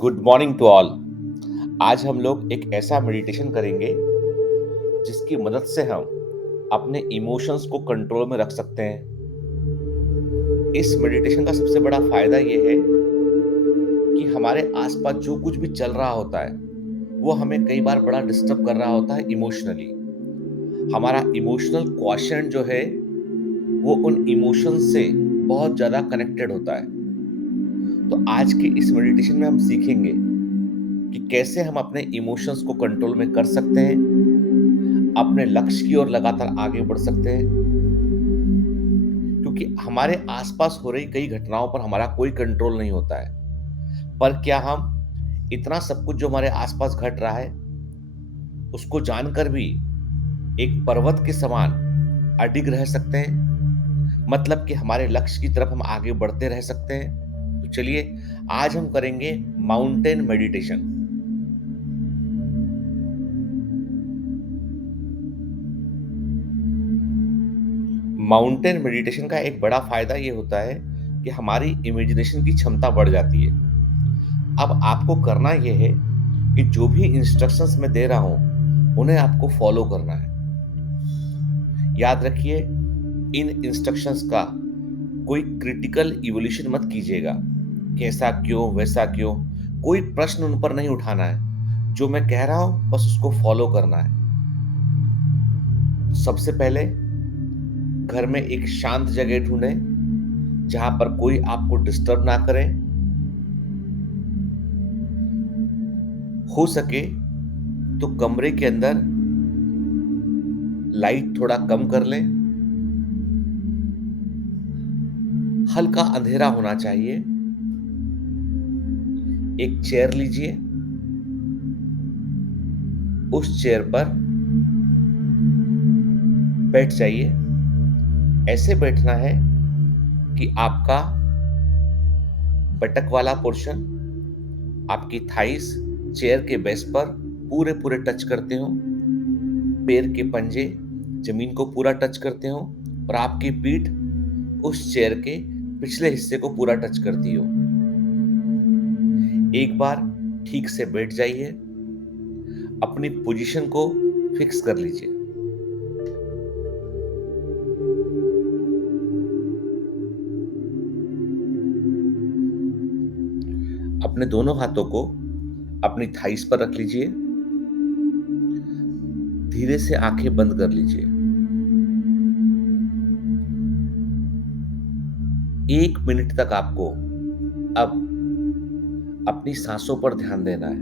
Good morning to all. आज हम लोग एक ऐसा मेडिटेशन करेंगे जिसकी मदद से हम अपने इमोशंस को कंट्रोल में रख सकते हैं। इस मेडिटेशन का सबसे बड़ा फायदा ये है कि हमारे आसपास जो कुछ भी चल रहा होता है वो हमें कई बार बड़ा डिस्टर्ब कर रहा होता है इमोशनली। हमारा इमोशनल क्वोशंट जो है वो उन इमोशंस से बहुत ज़्यादा कनेक्टेड होता है। तो आज के इस मेडिटेशन में हम सीखेंगे कि कैसे हम अपने इमोशंस को कंट्रोल में कर सकते हैं, अपने लक्ष्य की ओर लगातार आगे बढ़ सकते हैं। क्योंकि हमारे आसपास हो रही कई घटनाओं पर हमारा कोई कंट्रोल नहीं होता है। पर क्या हम इतना सब कुछ जो हमारे आसपास घट रहा है उसको जानकर भी एक पर्वत के समान अडिग रह सकते हैं? मतलब कि हमारे लक्ष्य की तरफ हम आगे बढ़ते रह सकते हैं। तो चलिए आज हम करेंगे माउंटेन मेडिटेशन। माउंटेन मेडिटेशन का एक बड़ा फायदा ये होता है कि हमारी इमेजिनेशन की क्षमता बढ़ जाती है। अब आपको करना ये है कि जो भी इंस्ट्रक्शंस मैं दे रहा हूं उन्हें आपको फॉलो करना है। याद रखिए, इन इंस्ट्रक्शंस का कोई क्रिटिकल इवोल्यूशन मत कीजिएगा। कैसा क्यों, वैसा क्यों, कोई प्रश्न उन पर नहीं उठाना है। जो मैं कह रहा हूं बस उसको फॉलो करना है। सबसे पहले घर में एक शांत जगह ढूंढें जहां पर कोई आपको डिस्टर्ब ना करे। हो सके तो कमरे के अंदर लाइट थोड़ा कम कर लें। हल्का अंधेरा होना चाहिए। एक चेयर लीजिए। उस चेयर पर बैठ जाइए। ऐसे बैठना है कि आपका बटक वाला पोर्शन, आपकी थाइस चेयर के बेस पर पूरे पूरे टच करते हो। पैर के पंजे जमीन को पूरा टच करते हो और आपकी पीठ उस चेयर के पिछले हिस्से को पूरा टच करती हो। एक बार ठीक से बैठ जाइए। अपनी पोजीशन को फिक्स कर लीजिए। अपने दोनों हाथों को अपनी थाइस पर रख लीजिए। धीरे से आंखें बंद कर लीजिए। 1 मिनट तक आपको अब अपनी सांसों पर ध्यान देना है।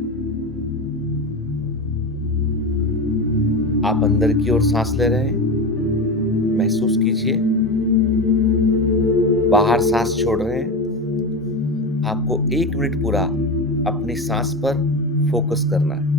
आप अंदर की ओर सांस ले रहे हैं, महसूस कीजिए। बाहर सांस छोड़ रहे हैं। आपको 1 मिनट पूरा अपनी सांस पर फोकस करना है।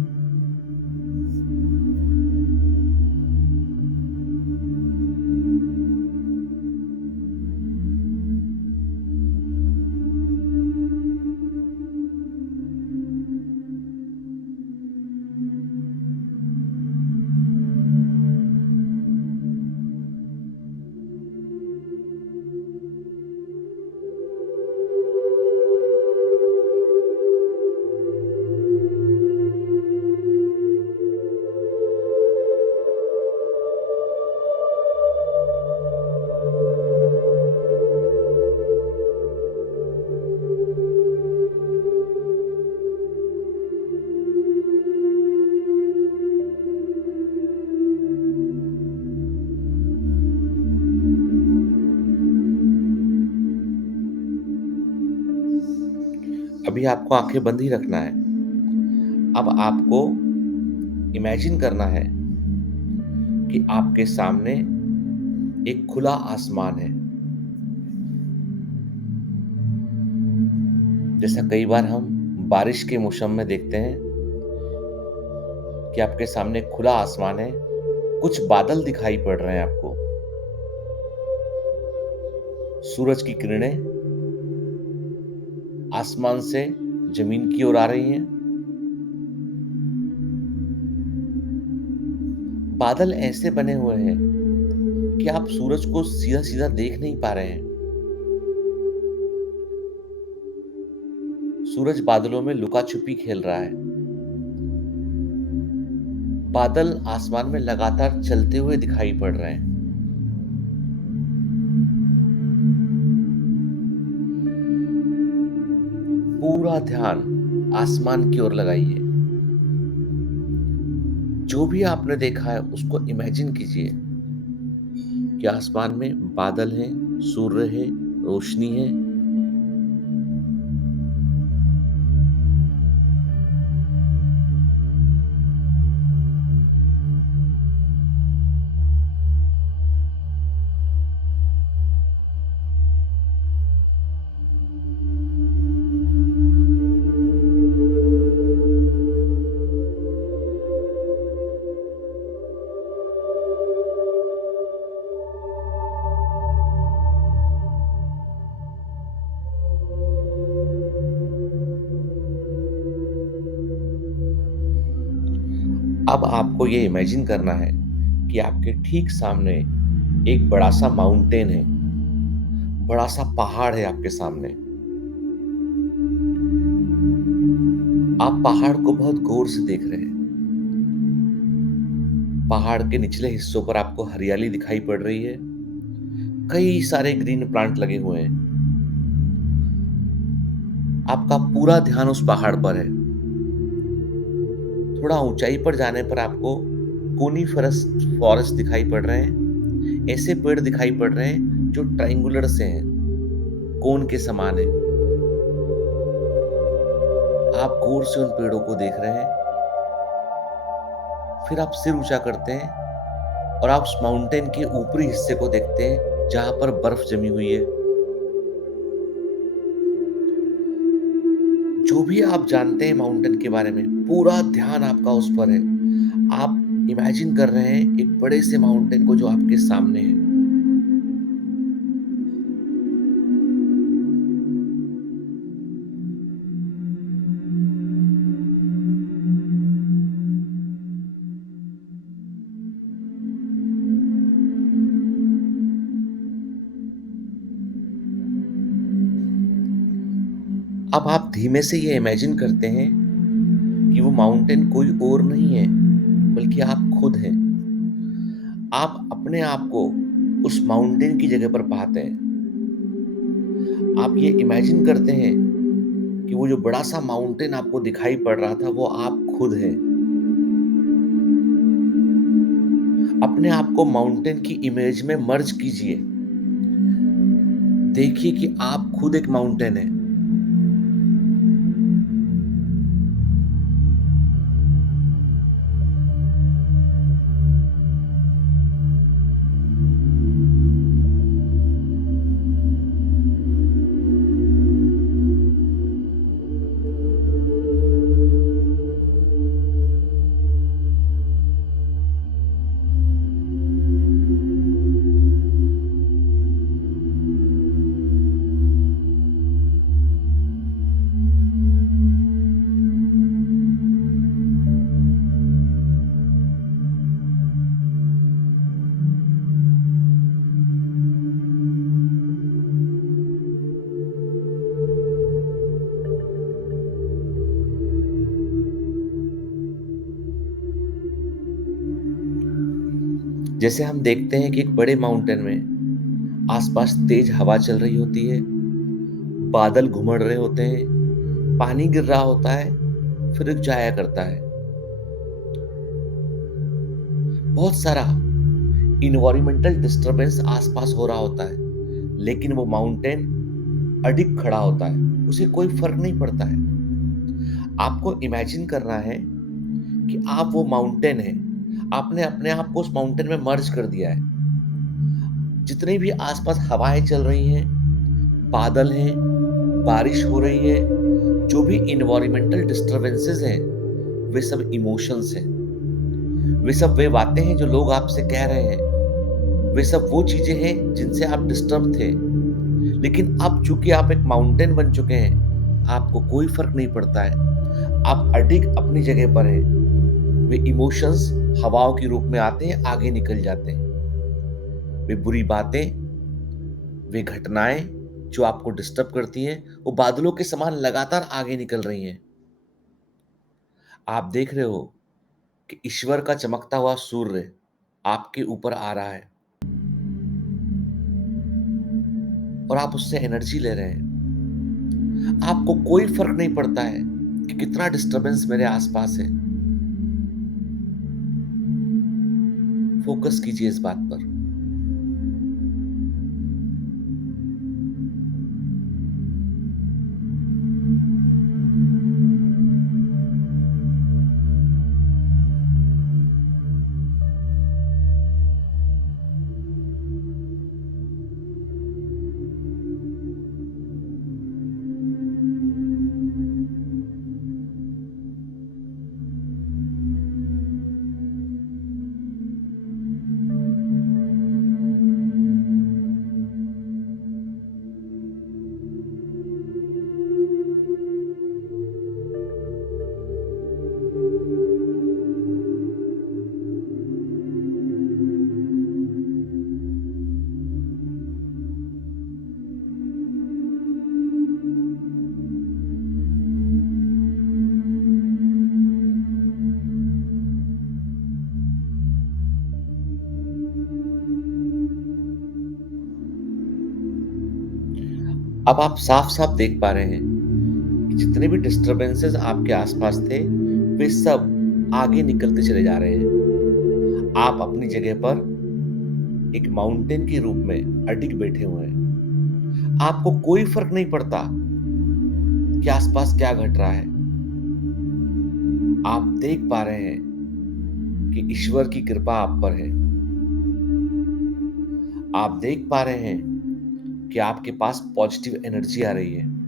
अभी आपको आंखें बंद ही रखना है। अब आपको इमेजिन करना है कि आपके सामने एक खुला आसमान है। जैसा कई बार हम बारिश के मौसम में देखते हैं कि आपके सामने खुला आसमान है, कुछ बादल दिखाई पड़ रहे हैं आपको। सूरज की किरणें आसमान से जमीन की ओर आ रही हैं। बादल ऐसे बने हुए हैं कि आप सूरज को सीधा सीधा देख नहीं पा रहे हैं। सूरज बादलों में लुका-छुपी खेल रहा है। बादल आसमान में लगातार चलते हुए दिखाई पड़ रहे हैं। पूरा ध्यान आसमान की ओर लगाइए। जो भी आपने देखा है उसको इमेजिन कीजिए कि आसमान में बादल हैं, सूर्य है, रोशनी है। अब आपको ये इमेजिन करना है कि आपके ठीक सामने एक बड़ा-सा माउंटेन है, बड़ा-सा पहाड़ है आपके सामने। आप पहाड़ को बहुत गौर से देख रहे हैं। पहाड़ के निचले हिस्सों पर आपको हरियाली दिखाई पड़ रही है। कई सारे ग्रीन प्लांट लगे हुए हैं। आपका पूरा ध्यान उस पहाड़ पर है। थोड़ा ऊंचाई पर जाने पर आपको कोनीफरस फॉरेस्ट दिखाई पड़ रहे हैं। ऐसे पेड़ दिखाई पड़ रहे हैं जो ट्रायंगुलर से हैं, कोन के समान है। आप गौर से उन पेड़ों को देख रहे हैं। फिर आप सिर ऊंचा करते हैं और आप उस माउंटेन के ऊपरी हिस्से को देखते हैं जहां पर बर्फ जमी हुई है। जो भी आप जानते हैं माउंटेन के बारे में, पूरा ध्यान आपका उस पर है। आप इमेजिन कर रहे हैं एक बड़े से माउंटेन को जो आपके सामने है। अब आप धीमे से ये इमेजिन करते हैं कि वो माउंटेन कोई और नहीं है, बल्कि आप खुद हैं। आप अपने आप को उस माउंटेन की जगह पर पाते हैं। आप ये इमेजिन करते हैं कि वो जो बड़ा-सा माउंटेन आपको दिखाई पड़ रहा था, वो आप खुद हैं। अपने आप को माउंटेन की इमेज में मर्ज कीजिए। देखिए कि आप खुद एक माउंटेन हैं। जैसे हम देखते हैं कि एक बड़े माउंटेन में आसपास तेज हवा चल रही होती है, बादल घुमड़ रहे होते हैं, पानी गिर रहा होता है, फिर रुक जाया करता है। बहुत सारा इन्वायरमेंटल डिस्टरबेंस आसपास हो रहा होता है, लेकिन वो माउंटेन अडिग खड़ा होता है, उसे कोई फर्क नहीं पड़ता है। आपको इमेजिन करना है कि आप वो माउंटेन हैं। आपने अपने आप को उस माउंटेन में मर्ज कर दिया है। जितनी भी आसपास हवाएं चल रही हैं, बादल हैं, बारिश हो रही है, जो भी इन्वायरमेंटल डिस्टरबेंसेस हैं, वे सब इमोशंस हैं। वे सब वे बातें हैं जो लोग आपसे कह रहे हैं। वे सब वो चीजें हैं जिनसे आप डिस्टर्ब थे। लेकिन अब चूंकि आप एक माउंटेन बन चुके हैं, आपको कोई फर्क नहीं पड़ता है। आप अडिग अपनी जगह पर हैं। वे इमोशंस हवाओं के रूप में आते हैं, आगे निकल जाते हैं। वे बुरी बातें, वे घटनाएं, जो आपको डिस्टर्ब करती हैं, वो बादलों के समान लगातार आगे निकल रही हैं। आप देख रहे हो कि ईश्वर का चमकता हुआ सूर्य आपके ऊपर आ रहा है और आप उससे एनर्जी ले रहे हैं। आपको कोई फ़र्क नहीं पड़ता है कि कितना डिस्टर्बेंस मेरे आस-पास है। फ़ोकस कीजिए इस बात पर। अब आप साफ-साफ देख पा रहे हैं कि जितने भी डिस्टर्बेंसेस आपके आस-पास थे, वे सब आगे निकलते चले जा रहे हैं। आप अपनी जगह पर एक माउंटेन के रूप में अडिग बैठे हुए हैं। आपको कोई फ़र्क नहीं पड़ता कि आस-पास क्या घट रहा है। आप देख पा रहे हैं कि ईश्वर की कृपा आप पर है। आप देख पा रहे हैं कि आपके पास पॉजिटिव एनर्जी आ रही है।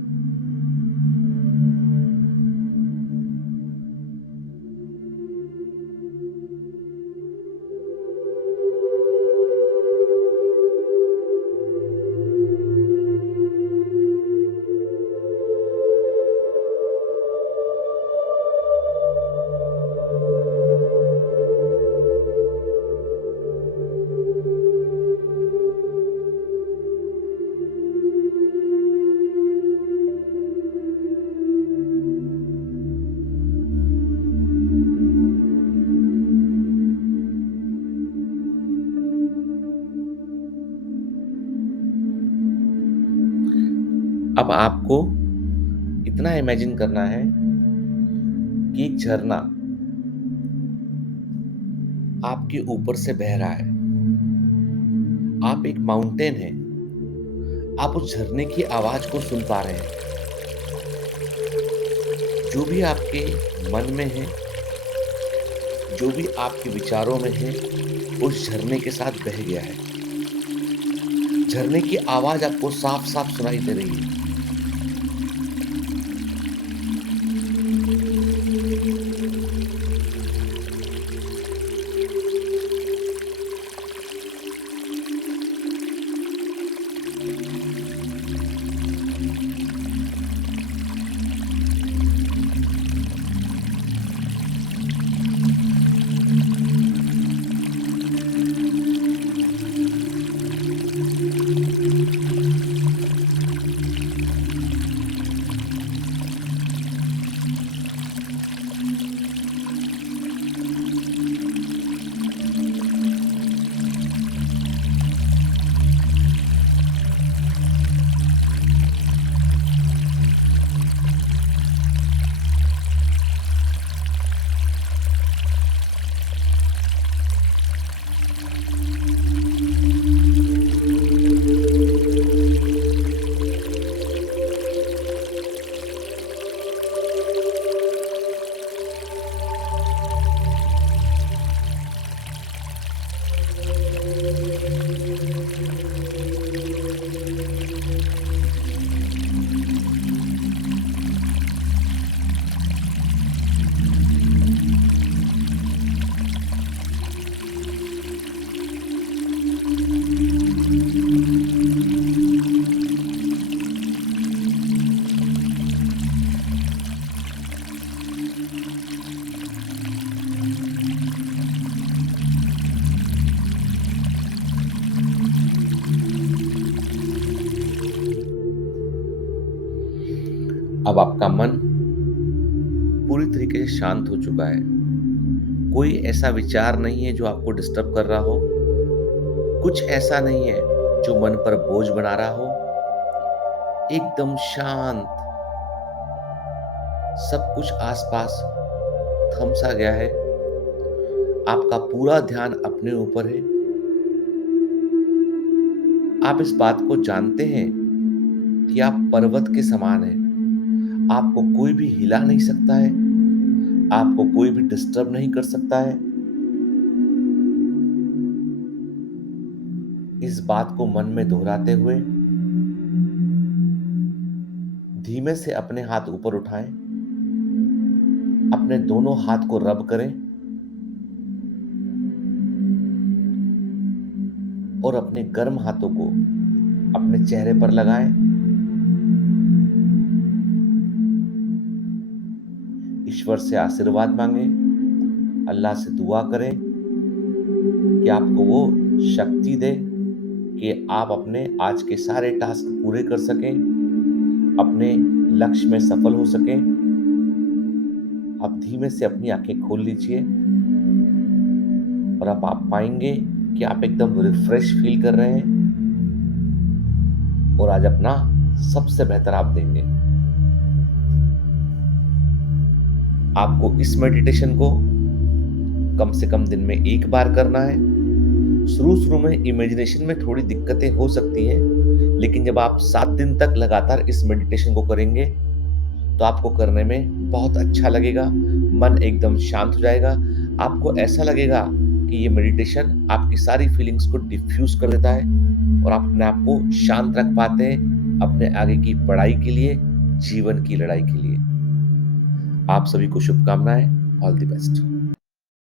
अब आपको इतना इमेजिन करना है कि एक झरना आपके ऊपर से बह रहा है। आप एक माउंटेन हैं। आप उस झरने की आवाज़ को सुन पा रहे हैं। जो भी आपके मन में है, जो भी आपके विचारों में है, उस झरने के साथ बह गया है। झरने की आवाज़ आपको साफ-साफ सुनाई दे रही है। अब आपका मन पूरी तरीके से शांत हो चुका है। कोई ऐसा विचार नहीं है जो आपको डिस्टर्ब कर रहा हो। कुछ ऐसा नहीं है जो मन पर बोझ बना रहा हो। एकदम शांत, सब कुछ आसपास थम सा गया है। आपका पूरा ध्यान अपने ऊपर है। आप इस बात को जानते हैं कि आप पर्वत के समान हैं। आपको कोई भी हिला नहीं सकता है। आपको कोई भी डिस्टर्ब नहीं कर सकता है। इस बात को मन में दोहराते हुए धीमे से अपने हाथ ऊपर उठाएं। अपने दोनों हाथ को रब करें और अपने गर्म हाथों को अपने चेहरे पर लगाएं। ईश्वर से आशीर्वाद मांगें, अल्लाह से दुआ करें कि आपको वो शक्ति दे कि आप अपने आज के सारे टास्क पूरे कर सकें, अपने लक्ष्य में सफल हो सकें। आप धीमे से अपनी आंखें खोल लीजिए और अब आप पाएंगे कि आप एकदम रिफ्रेश फील कर रहे हैं और आज अपना सबसे बेहतर आप देंगे। आपको इस मेडिटेशन को कम से कम दिन में एक बार करना है। शुरू में इमेजिनेशन में थोड़ी दिक्कतें हो सकती हैं, लेकिन जब आप 7 दिन तक लगातार इस मेडिटेशन को करेंगे तो आपको करने में बहुत अच्छा लगेगा। मन एकदम शांत हो जाएगा। आपको ऐसा लगेगा कि ये मेडिटेशन आपकी सारी फीलिंग्स को डिफ्यूज कर देता है और आप अपने आप को शांत रख पाते हैं अपने आगे की पढ़ाई के लिए, जीवन की लड़ाई के लिए। आप सभी को शुभकामनाएं। All the best.